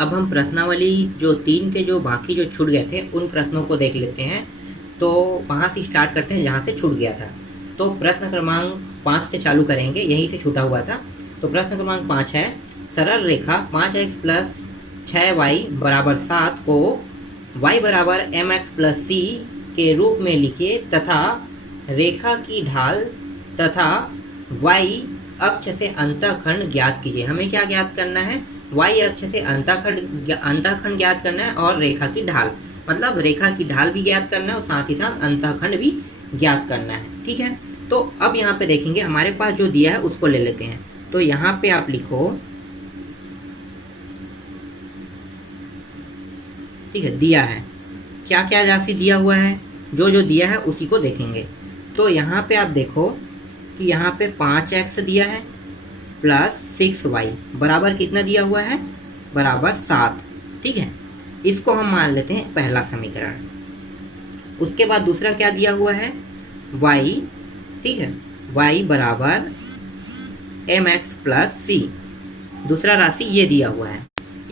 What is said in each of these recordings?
अब हम प्रश्नावली जो 3 के जो बाकी जो छूट गए थे उन प्रश्नों को देख लेते हैं। तो वहाँ से स्टार्ट करते हैं जहाँ से छूट गया था। तो प्रश्न क्रमांक 5 से चालू करेंगे, यहीं से छूटा हुआ था। तो प्रश्न क्रमांक 5 है, सरल रेखा 5x प्लस 6y बराबर 7 को y बराबर mx प्लस c के रूप में लिखिए तथा रेखा की ढाल तथा y अक्ष से अंतःखंड ज्ञात कीजिए। हमें क्या ज्ञात करना है? y अक्ष से अंतःखंड ज्ञात करना है और रेखा की ढाल, मतलब रेखा की ढाल भी ज्ञात करना है और साथ ही साथ अंतःखंड भी ज्ञात करना है। ठीक है, तो अब यहाँ पे देखेंगे हमारे पास जो दिया है उसको ले लेते हैं। तो यहाँ पे आप लिखो, ठीक है, दिया है क्या क्या राशि दिया हुआ है, जो जो दिया है उसी को देखेंगे। तो यहाँ पे आप देखो कि यहाँ पे 5x दिया है प्लस 6y बराबर कितना दिया हुआ है? बराबर 7। ठीक है, इसको हम मान लेते हैं पहला समीकरण। उसके बाद दूसरा क्या दिया हुआ है? y, ठीक है, y बराबर mx प्लस c, दूसरा राशि ये दिया हुआ है,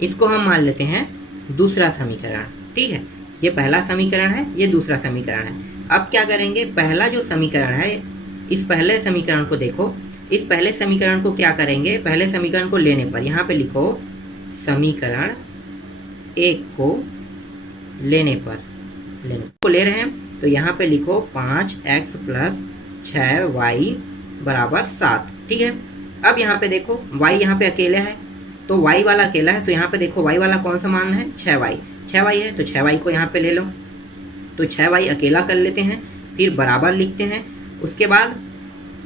इसको हम मान लेते हैं दूसरा समीकरण। ठीक है, ये पहला समीकरण है, ये दूसरा समीकरण है। अब क्या करेंगे, पहला जो समीकरण है, इस पहले समीकरण को देखो, इस पहले समीकरण को क्या करेंगे, पहले समीकरण को लेने पर यहाँ पे लिखो समीकरण 1 को लेने पर, ले रहे हैं तो यहाँ पे लिखो 5x प्लस 6y बराबर 7। ठीक है, अब यहाँ पे देखो y यहाँ पे अकेला है, तो y वाला अकेला है, तो यहाँ पे देखो y वाला कौन सा मान है? 6y, 6y है, तो 6y को यहाँ पे ले लो, तो 6y अकेला कर लेते हैं, फिर बराबर लिखते हैं, उसके बाद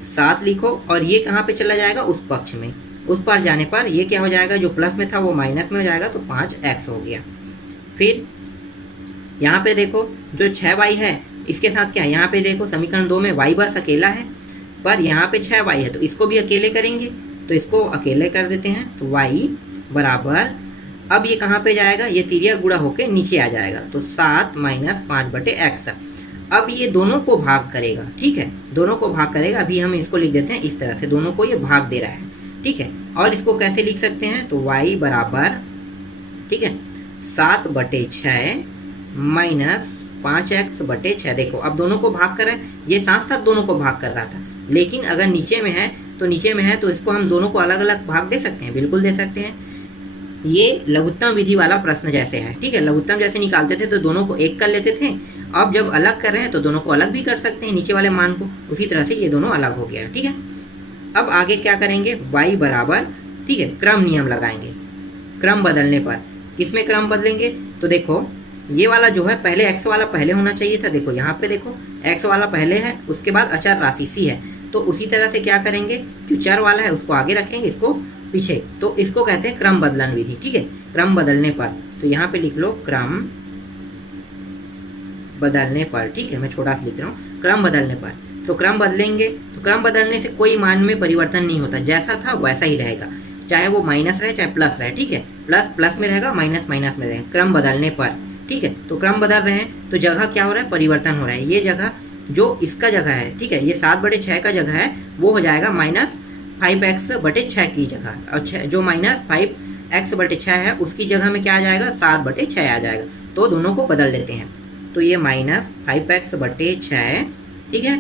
7 लिखो और ये कहाँ पे चला जाएगा? उस पक्ष में, उस पर जाने पर ये क्या हो जाएगा, जो प्लस में था वो माइनस में हो जाएगा, तो 5x हो गया। फिर यहाँ पे देखो जो 6y है इसके साथ क्या है, यहाँ पे देखो समीकरण 2 में y बस अकेला है, पर यहाँ पे 6y है तो इसको भी अकेले करेंगे, तो इसको अकेले कर देते हैं, तो y बराबर, अब ये कहाँ पे जाएगा, ये तिरिया गुणा होके नीचे आ जाएगा, तो 7 माइनस 5/x। अब ये दोनों को भाग करेगा, ठीक है, दोनों को भाग करेगा। अभी हम इसको लिख देते हैं इस तरह से, दोनों को ये भाग दे रहा है। ठीक है, और इसको कैसे लिख सकते हैं, तो y बराबर, ठीक है, 7/6 माइनस 5x/6। देखो अब दोनों को भाग कर रहा है, ये साथ साथ दोनों को भाग कर रहा था, लेकिन अगर नीचे में है तो इसको हम दोनों को अलग अलग भाग दे सकते हैं, बिल्कुल दे सकते हैं। ये लघुत्तम विधि वाला प्रश्न जैसे है। ठीक है, लघुत्तम जैसे निकालते थे तो दोनों को एक कर लेते थे, अब जब अलग कर रहे हैं तो दोनों को अलग भी कर सकते हैं नीचे वाले मान को, उसी तरह से ये दोनों अलग हो गया है। ठीक है, अब आगे क्या करेंगे, y बराबर, ठीक है, क्रम नियम लगाएंगे। क्रम बदलने पर किसमें क्रम बदलेंगे, तो देखो ये वाला जो है पहले x वाला पहले होना चाहिए था, देखो यहाँ पे देखो x वाला पहले है, उसके बाद अचर राशि c है, तो उसी तरह से क्या करेंगे, जो चर वाला है उसको आगे रखेंगे, इसको पीछे, तो इसको कहते हैं क्रम बदलन विधि। ठीक है, क्रम बदलने पर, तो यहाँ पे लिख लो क्रम बदलने पर। ठीक है, मैं छोटा सा लिख रहा हूँ, क्रम बदलने पर, तो क्रम बदलेंगे, तो क्रम बदलने से कोई मान में परिवर्तन नहीं होता, जैसा था वैसा ही रहेगा, चाहे वो माइनस रहे चाहे प्लस रहे। ठीक है, प्लस प्लस में रहेगा, माइनस माइनस में रहेगा, क्रम बदलने पर। ठीक है, तो क्रम बदल रहे हैं तो जगह क्या हो रहा है, परिवर्तन हो रहा है। ये जगह जो इसका जगह है, ठीक है, ये 7/6 का जगह है, वो हो जाएगा माइनस 5x/6 की जगह, और जो माइनस 5x/6 है उसकी जगह में क्या आ जाएगा, 7/6 आ जाएगा। तो दोनों को बदल देते हैं, तो ये माइनस 5x/6, ठीक है,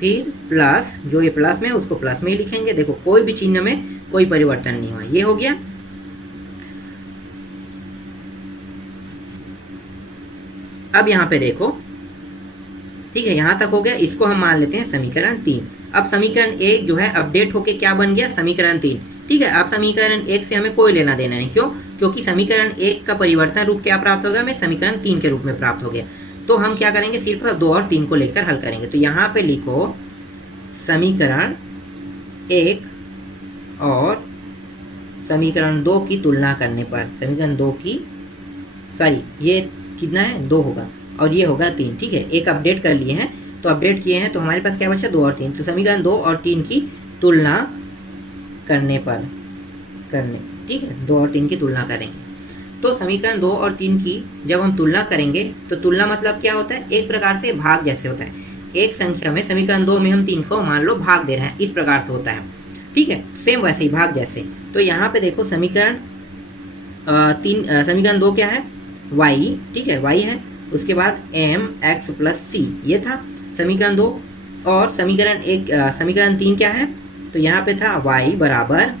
फिर प्लस, जो ये प्लस में है उसको प्लस में ही लिखेंगे। देखो कोई भी चिन्ह में कोई परिवर्तन नहीं हुआ, ये हो गया। अब यहाँ पे देखो, ठीक है, यहाँ तक हो गया, इसको हम मान लेते हैं समीकरण 3। अब समीकरण 1 जो है अपडेट होके क्या बन गया, समीकरण 3। ठीक है, अब समीकरण 1 से हमें कोई लेना देना नहीं, क्यों, क्योंकि समीकरण 1 का परिवर्तन रूप क्या प्राप्त हो गया, हमें समीकरण 3 के रूप में प्राप्त हो गया। तो हम क्या करेंगे, सिर्फ 2 और 3 को लेकर हल करेंगे। तो यहाँ पे लिखो समीकरण 1 और समीकरण 2 की तुलना करने पर, समीकरण 2 की, सॉरी ये कितना है, 2 होगा और ये होगा 3। ठीक है, एक अपडेट कर लिए हैं, तो अपडेट किए हैं, तो हमारे पास क्या बचा, 2 और 3। तो समीकरण 2 और 3 की तुलना करने पर, ठीक है, 2 और 3 की तुलना करेंगे। तो समीकरण 2 और 3 की जब हम तुलना करेंगे, तो तुलना मतलब क्या होता है, एक प्रकार से भाग जैसे होता है। एक संख्या में समीकरण 2 में हम 3 को मान लो भाग दे रहे हैं, इस प्रकार से होता है। ठीक है, सेम वैसे ही भाग जैसे। तो यहाँ पे देखो समीकरण समीकरण 2 क्या है, y, ठीक है, y है, उसके बाद एम एक्स प्लस सी, ये था समीकरण 2। और समीकरण 3 क्या है, तो यहाँ पे था y बराबर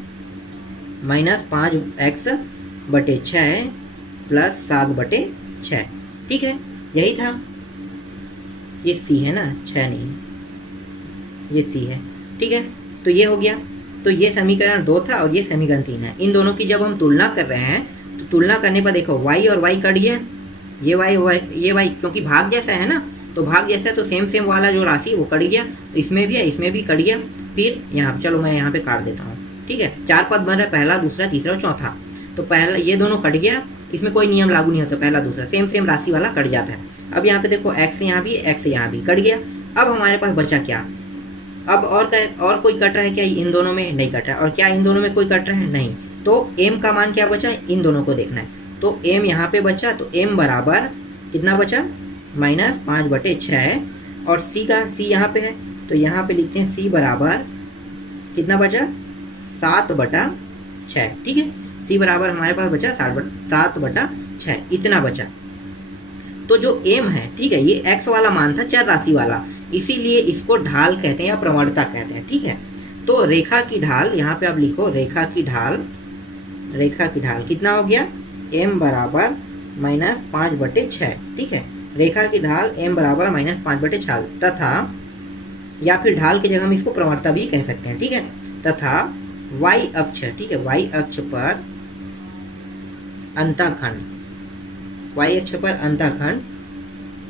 -5x बटे 6 प्लस 7 बटे 6, ठीक है, यही था। ये सी है ना, 6 नहीं, ये सी है, ठीक है। तो ये हो गया। तो ये समीकरण 2 था और ये समीकरण 3 है। इन दोनों की जब हम तुलना कर रहे हैं तो तुलना करने पर देखो y और y कट गया, ये y क्योंकि भाग जैसा है ना, तो भाग जैसा है तो सेम वाला जो राशि वो कट गया, तो इसमें भी है, इसमें भी कट गया। फिर यहाँ चलो मैं यहाँ पे काट देता हूँ, ठीक है। 4 पद बन रहे, पहला, दूसरा, तीसरा और चौथा। तो पहला ये दोनों कट गया, इसमें कोई नियम लागू नहीं होता, पहला दूसरा सेम राशि वाला कट जाता है। अब यहाँ पे देखो x यहाँ भी, x यहाँ भी कट गया। अब हमारे पास बचा क्या, अब और कोई कट रहा है क्या, इन दोनों में नहीं कट रहा है। और क्या इन दोनों में कोई कट रहा है, नहीं। तो m का मान क्या बचा, इन दोनों को देखना है। तो m यहाँ पे बचा, तो m बराबर कितना बचा, -5 बटे 6। और c यहाँ पे है, तो यहाँ पे लिखते हैं c बराबर कितना बचा, 7 बटा 6, ठीक है। c बराबर हमारे पास बचा 7 बटा 6, इतना बचा। तो जो m है, ठीक है, ये x वाला मान था, चर राशि वाला, इसीलिए इसको ढाल कहते हैं या प्रवणता कहते हैं, ठीक है। तो रेखा की ढाल, यहाँ पे आप लिखो रेखा की ढाल कितना हो गया, m बराबर -5 बटे 6, ठीक है। रेखा की ढाल m बराबर -5 बटे 6 तथा, या फिर ढाल की जगह हम इसको प्रवणता भी कह सकते हैं, ठीक है। तथा y अक्ष, ठीक है, y अक्ष पर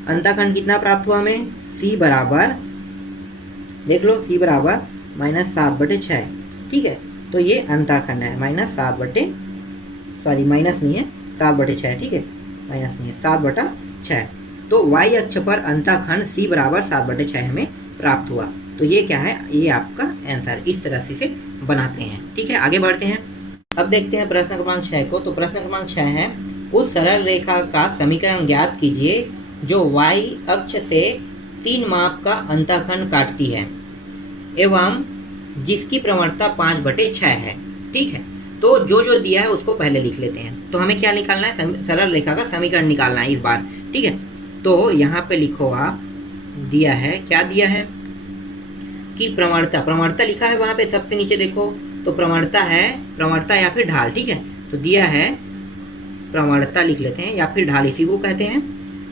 अंतःखंड कितना प्राप्त हुआ हमें, c बराबर देख लो, c बराबर -7 बटे 6, ठीक है। तो ये अंतःखंड है, -7 बटे, सॉरी माइनस नहीं है, 7 बटे 6, ठीक है, माइनस नहीं है, 7 बटा 6। तो y अक्ष पर अंतःखंड c बराबर 7 बटे 6 हमें प्राप्त हुआ। तो ये क्या है, ये आपका आंसर, इस तरह से बनाते हैं, ठीक है। आगे बढ़ते हैं, अब देखते हैं प्रश्न क्रमांक 6 को। तो प्रश्न क्रमांक 6 है, उस सरल रेखा का समीकरण ज्ञात कीजिए जो y अक्ष से 3 माप का अंतःखंड काटती है एवं जिसकी प्रवणता 5 बटे 6 है, ठीक है। तो जो दिया है उसको पहले लिख लेते हैं। तो हमें क्या निकालना है, सरल रेखा का समीकरण निकालना है इस बार, ठीक है। तो यहाँ पे लिखो आप, दिया है, क्या दिया है कि प्रवणता लिखा है वहाँ पे सबसे नीचे देखो, तो प्रवणता या फिर ढाल, ठीक है। तो दिया है प्रवणता लिख लेते हैं, या फिर ढाल इसी को कहते हैं।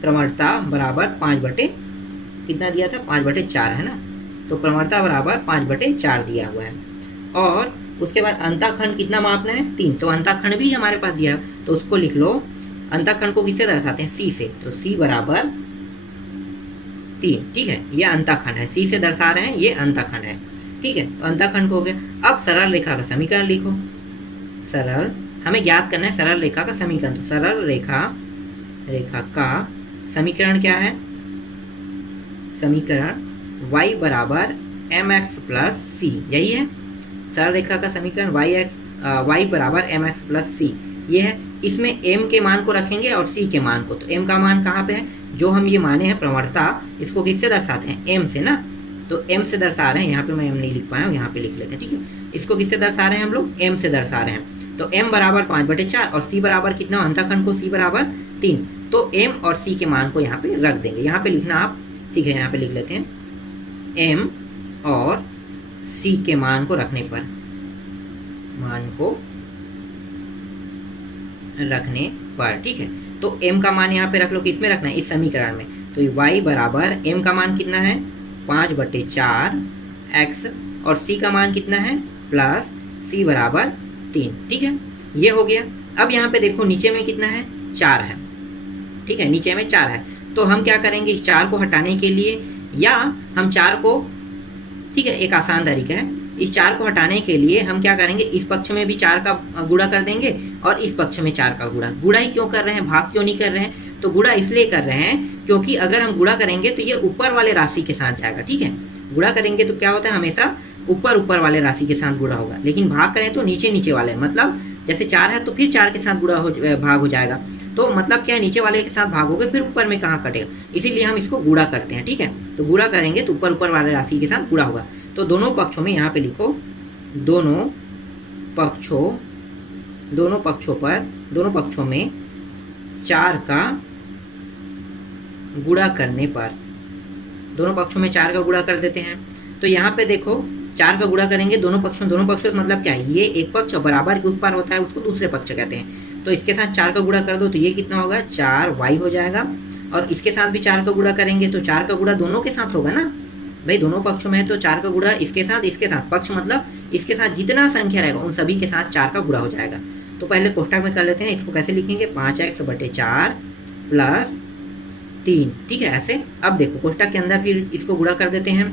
प्रवणता बराबर 5 बटे कितना दिया था, 5 बटे 4 है ना। तो प्रवणता बराबर 5 बटे 4 दिया हुआ है। और उसके बाद अंतःखंड कितना मापना है, 3। तो अंतःखंड भी हमारे पास दिया है, तो उसको लिख लो। अंतःखंड को किससे दर्शाते हैं, c से। तो c बराबर 3, ठीक है, ये अंतःखंड है, c से दर्शा रहे हैं, ये अंतःखंड है, ठीक है। तो अंतःखंड को हो गया। अब सरल रेखा का समीकरण लिखो। हमें ज्ञात करना है सरल रेखा का समीकरण। तो सरल रेखा का समीकरण क्या है, समीकरण y बराबर mx प्लस c, यही है सरल रेखा का समीकरण। y बराबर mx प्लस c, ये है। इसमें m के मान को रखेंगे और c के मान को। तो m का मान कहाँ पे है, जो हम ये माने हैं प्रवणता, इसको किससे दर्शाते हैं, m से ना। तो m से दर्शा रहे हैं, यहाँ पे मैं m नहीं लिख पाया हूँ, यहाँ पे लिख लेते हैं, ठीक है। इसको किससे दर्शा रहे हैं हम लोग, m से दर्शा रहे हैं। तो m बराबर 5 बटे 4 और c बराबर कितना, अंतःखंड को c बराबर 3। तो m और c के मान को यहाँ पे रख देंगे, यहाँ पे लिखना आप, ठीक है। यहाँ पे लिख लेते हैं m और c के मान को रखने पर, ठीक है। तो m का मान यहाँ पे रख लो, किसमें रखना है, इस समीकरण में। तो y बराबर m का मान कितना है, 5 बटे 4 x, और c का मान कितना है, प्लस c बराबर 3, ठीक है। ये हो गया। अब यहाँ पे देखो नीचे में कितना है, 4 है, ठीक है, नीचे में 4 है। तो हम क्या करेंगे, इस 4 को हटाने के लिए, या हम 4 को, ठीक है, एक आसान तरीका है, इस 4 को हटाने के लिए हम क्या करेंगे, इस पक्ष में भी 4 का गुणा कर देंगे और इस पक्ष में 4 का गुणा ही क्यों कर रहे हैं, भाग क्यों नहीं कर रहे हैं। तो गुणा इसलिए कर रहे हैं क्योंकि अगर हम गुणा करेंगे तो ये ऊपर वाले राशि के साथ जाएगा, ठीक है। गुणा करेंगे तो क्या होता है, हमेशा ऊपर वाले राशि के साथ गुणा होगा, लेकिन भाग करें तो नीचे वाले, मतलब जैसे 4 है तो फिर 4 के साथ भाग हो जाएगा। तो मतलब क्या है, नीचे वाले के साथ भाग होगा, फिर ऊपर में कहाँ कटेगा, इसीलिए हम इसको गुणा करते हैं, ठीक है। तो गुणा करेंगे तो ऊपर वाले राशि के साथ गुणा होगा। तो दोनों पक्षों में यहाँ पे लिखो, दोनों पक्षों दोनों पक्षों में 4 का गुणा करने पर, दोनों पक्षों में 4 का गुणा कर देते हैं। तो यहाँ पे देखो 4 का गुणा करेंगे दोनों पक्षों से मतलब क्या है, ये एक पक्ष बराबर के उस पार होता है, उसको दूसरे पक्ष कहते हैं। तो इसके साथ 4 का गुणा कर दो तो ये कितना होगा, 4y हो जाएगा। और इसके साथ भी 4 का गुणा करेंगे तो 4 का गुणा दोनों के साथ होगा ना भाई, दोनों पक्षों में है तो 4 का गुणा इसके साथ पक्ष मतलब इसके साथ जितना संख्या रहेगा उन सभी के साथ 4 का गुणा हो जाएगा। तो पहले कोष्ठक में कर लेते हैं, इसको कैसे लिखेंगे, 5x/4 प्लस 3, ठीक है ऐसे। अब देखो कोष्ठक के अंदर फिर इसको गुणा कर देते हैं,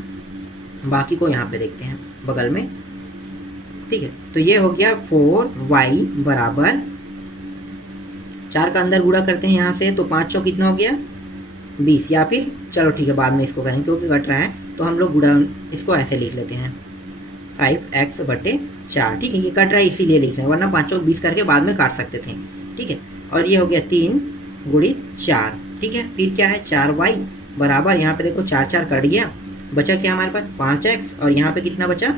बाकी को यहाँ पे देखते हैं बगल में, ठीक है। तो ये हो गया 4y बराबर 4 का अंदर गुणा करते हैं यहाँ से, तो 5 चौक कितना हो गया 20, या फिर चलो ठीक है बाद में इसको करेंगे क्योंकि कट रहा है तो हम लोग गुणा इसको ऐसे लिख लेते हैं 5x/4, ठीक है। ये कट रहा है इसीलिए लिख रहे हैं, वरना 5 चौक 20 करके बाद में काट सकते थे, ठीक है। और ये हो गया 3 × 4, ठीक है। फिर क्या है 4y बराबर, यहाँ पे देखो 4 4 कट गया, बचा क्या हमारे पास 5x, और यहाँ पे कितना बचा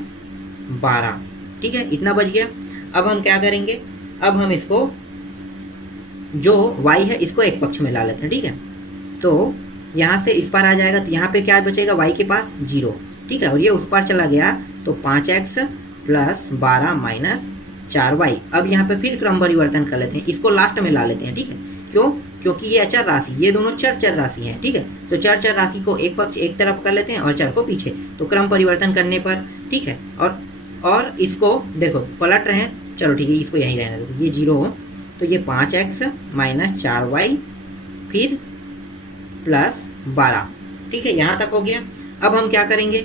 12, ठीक है इतना बच गया। अब हम क्या करेंगे, अब हम इसको जो y है इसको एक पक्ष में ला लेते हैं, ठीक है। तो यहाँ से इस पार आ जाएगा तो यहाँ पे क्या बचेगा, y के पास 0, ठीक है। और ये उस पार चला गया तो 5x + 12 - 4y। अब यहाँ पे फिर क्रम परिवर्तन कर लेते हैं, इसको लास्ट में ला लेते हैं, ठीक है। क्यों, क्योंकि ये अचर राशि, ये दोनों चर राशि है, ठीक है। तो चर राशि को एक पक्ष एक तरफ कर लेते हैं और चर को पीछे, तो क्रम परिवर्तन करने पर, ठीक है। और इसको देखो पलट रहे हैं, चलो ठीक है इसको यहीं रहने दो, ये 0 हो तो ये 5x - 4y फिर +12, ठीक है यहाँ तक हो गया। अब हम क्या करेंगे,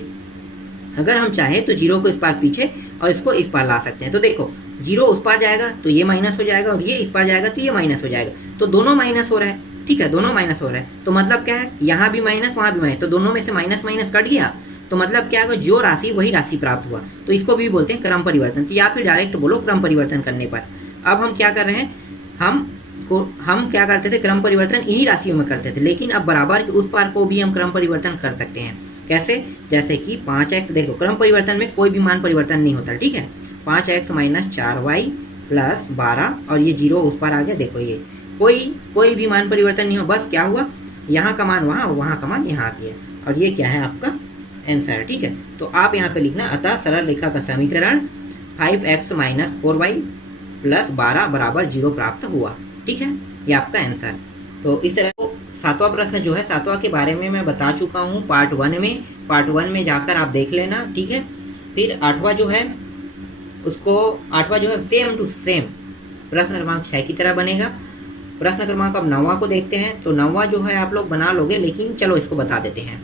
अगर हम चाहें तो 0 को इस पार पीछे और इसको इस पार ला सकते हैं। तो देखो 0 उस पार जाएगा तो ये माइनस हो जाएगा, और ये इस पार जाएगा तो ये माइनस हो जाएगा, तो दोनों माइनस हो रहा है, ठीक है दोनों माइनस हो रहा है। तो मतलब क्या है, यहाँ भी माइनस वहाँ भी माइनस, तो दोनों में से माइनस माइनस कट गया, तो मतलब क्या है, जो राशि वही राशि प्राप्त हुआ, तो इसको भी बोलते हैं क्रम परिवर्तन। तो या फिर डायरेक्ट बोलो क्रम परिवर्तन करने पर। अब हम क्या कर रहे हैं, हम क्या करते थे, क्रम परिवर्तन इन्हीं राशियों में करते थे, लेकिन अब बराबर के उस पार को भी हम क्रम परिवर्तन कर सकते हैं। कैसे, जैसे कि 5x, देखो क्रम परिवर्तन में कोई भी मान परिवर्तन नहीं होता, ठीक है। 5x - 4y + 12, और ये 0 उस पार आ गया, देखो ये कोई भी मान परिवर्तन नहीं हो, बस क्या हुआ, यहाँ का मान वहाँ, वहाँ का मान यहाँ आ गया, और ये क्या है आपका आंसर, ठीक है। तो आप यहाँ पे लिखना, अतः सरल रेखा का समीकरण 5x - 4y + 12 = 0 प्राप्त हुआ, ठीक है, ये आपका आंसर। तो इस तरह को 7वां प्रश्न जो है, 7वां के बारे में मैं बता चुका हूँ पार्ट 1 में जाकर आप देख लेना, ठीक है। फिर 8वां जो है सेम टू सेम प्रश्न क्रमांक 6 की तरह बनेगा। प्रश्न क्रमांक अब 9वां को देखते हैं, तो 9वां जो है आप लोग बना लोगे, लेकिन चलो इसको बता देते हैं।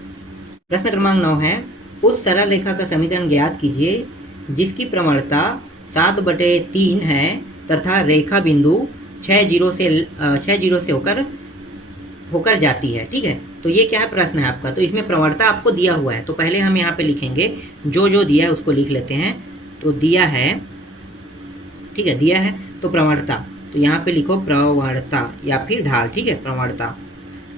प्रश्न क्रमांक 9 है, उस सरल रेखा का समीकरण ज्ञात कीजिए जिसकी प्रवणता 7/3 है तथा रेखा बिंदु 6 0 से होकर जाती है, ठीक है। तो ये क्या है, प्रश्न है आपका, तो इसमें प्रवणता आपको दिया हुआ है। तो पहले हम यहाँ पे लिखेंगे, जो दिया है उसको लिख लेते हैं। तो दिया है, ठीक है, दिया है तो प्रवणता, तो यहाँ पे लिखो प्रवणता या फिर ढाल, ठीक है, प्रवणता।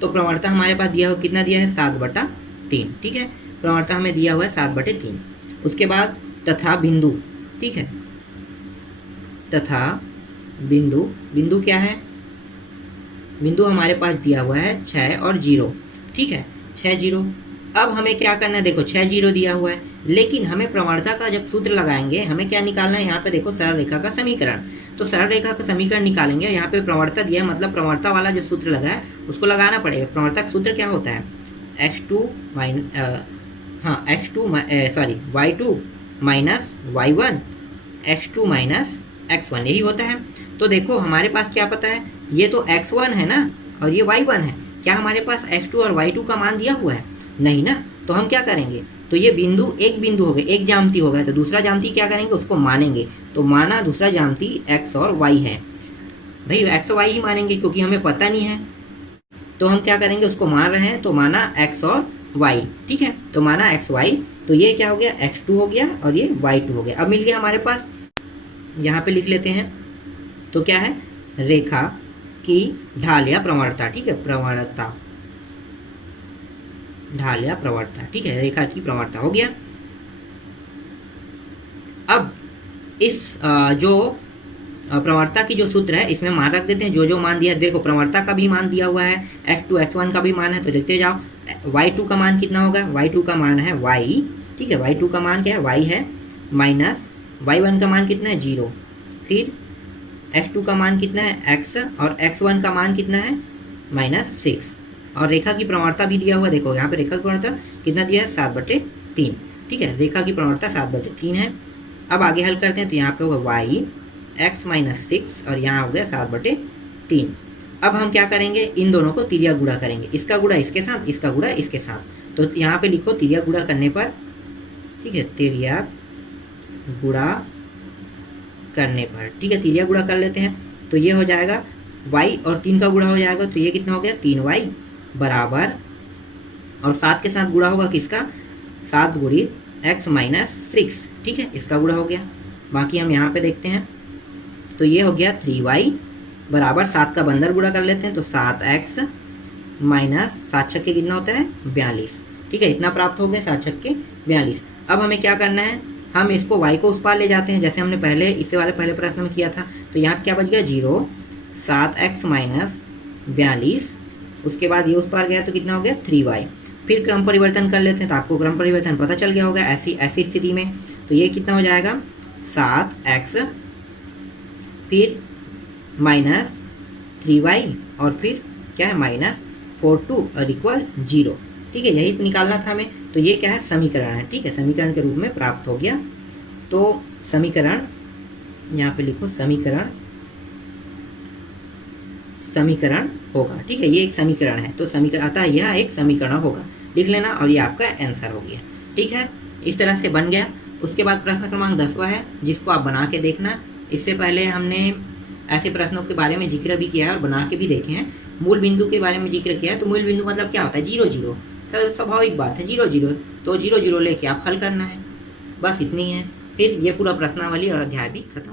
तो प्रवणता हमारे पास दिया हुआ कितना दिया है, 7/3, ठीक है, प्रवणता हमें दिया हुआ है 7/3। उसके बाद तथा बिंदु, ठीक है, तथा बिंदु क्या है, बिंदु हमारे पास दिया हुआ है 6 और 0, ठीक है, 6 0। अब हमें क्या करना है, देखो 6 0 दिया हुआ है, लेकिन हमें प्रवणता का जब सूत्र लगाएंगे हमें क्या निकालना है, यहाँ पे देखो सरल रेखा का समीकरण। तो सरल रेखा का समीकरण निकालेंगे, यहाँ पे प्रवणता दिया है, मतलब प्रवणता वाला जो सूत्र लगा है उसको लगाना पड़ेगा। प्रवणता का सूत्र क्या होता है, y2 - y1 x2 - x1, यही होता है। तो देखो हमारे पास क्या पता है, ये तो x1 है ना और ये y1 है, क्या हमारे पास x2 और y2 का मान दिया हुआ है, नहीं ना। तो हम क्या करेंगे, तो ये एक बिंदु हो गया, एक ज्यामिति हो गया, तो दूसरा ज्यामिति क्या करेंगे, उसको मानेंगे। तो माना दूसरा ज्यामिति x और y है, भाई x और y ही मानेंगे क्योंकि हमें पता नहीं है। तो हम क्या करेंगे, उसको मान रहे हैं तो माना x और y, ठीक है, तो माना x y, तो ये क्या हो गया, x2 हो गया और ये y2 हो गया। अब मिल गया हमारे पास, यहाँ पे लिख लेते हैं, तो क्या है, रेखा की ढाल या प्रवणता, ठीक है, प्रवणता, ढाल या प्रवणता, ठीक है, रेखा की प्रवणता हो गया। अब इस जो प्रवणता की जो सूत्र है इसमें मान रख देते हैं, जो जो मान दिया है। देखो प्रवणता का भी मान दिया हुआ है, x2 x1 का भी मान है, तो लिखते जाओ। y2 का मान कितना होगा, y2 का मान है y, ठीक है, y2 का मान क्या है, y है, माइनस y1 का मान कितना है 0, फिर x2 का मान कितना है x, और x1 का मान कितना है -6, और रेखा की प्रवणता भी दिया हुआ। देखो यहाँ पे रेखा की प्रवणता कितना दिया है 7/3, ठीक है, रेखा की प्रवणता 7/3 है। अब आगे हल करते हैं, तो यहाँ पे होगा y x - 6 और यहाँ हो गया 7/3। अब हम क्या करेंगे, इन दोनों को तिर्या गुणा करेंगे, इसका गुणा इसके साथ, इसका गुणा इसके साथ। तो यहाँ पे लिखो तिर्या गुणा करने पर, ठीक है, तिर्या गुणा करने पर, ठीक है, तिर्या गुणा कर लेते हैं। तो ये हो जाएगा y और 3 का गुणा हो जाएगा, तो ये कितना हो गया 3y बराबर, और 7 के साथ गुणा होगा किसका, 7 गुणित x - 6, ठीक है, इसका गुणा हो गया। बाकी हम यहाँ पे देखते हैं, तो ये हो गया 3y बराबर 7 का बंदर गुणा कर लेते हैं, तो 7x माइनस 7 छक्के कितना होता है 42, ठीक है, इतना प्राप्त हो गया 7 छक्के 42। अब हमें क्या करना है, हम इसको y को उस पार ले जाते हैं, जैसे हमने पहले इससे वाले पहले प्रश्न में किया था। तो यहाँ क्या बच गया 0, 7x माइनस 42, उसके बाद ये उस पार गया तो कितना हो गया 3y। फिर क्रम परिवर्तन कर लेते हैं, तो आपको क्रम परिवर्तन पता चल गया होगा ऐसी स्थिति में। तो ये कितना हो जाएगा 7x फिर माइनस 3y और फिर क्या है -42 और इक्वल 0, ठीक है, यही निकालना था हमें। तो ये क्या है समीकरण है, ठीक है, समीकरण के रूप में प्राप्त हो गया। तो समीकरण यहाँ पे लिखो, समीकरण होगा, ठीक है, ये एक समीकरण है, तो समीकरण अतः यह एक समीकरण होगा, लिख लेना, और ये आपका आंसर हो गया, ठीक है, इस तरह से बन गया। उसके बाद प्रश्न क्रमांक 10वां है, जिसको आप बना के देखना। इससे पहले हमने ऐसे प्रश्नों के बारे में जिक्र भी किया है और बना के भी देखे हैं। मूल बिंदु के बारे में जिक्र किया है, तो मूल बिंदु मतलब क्या होता है 0 0, स्वाभाविक बात है 0 0, तो 0 0 लेके आप हल करना है, बस इतनी है। फिर ये पूरा प्रश्नावली और अध्याय भी खत्म।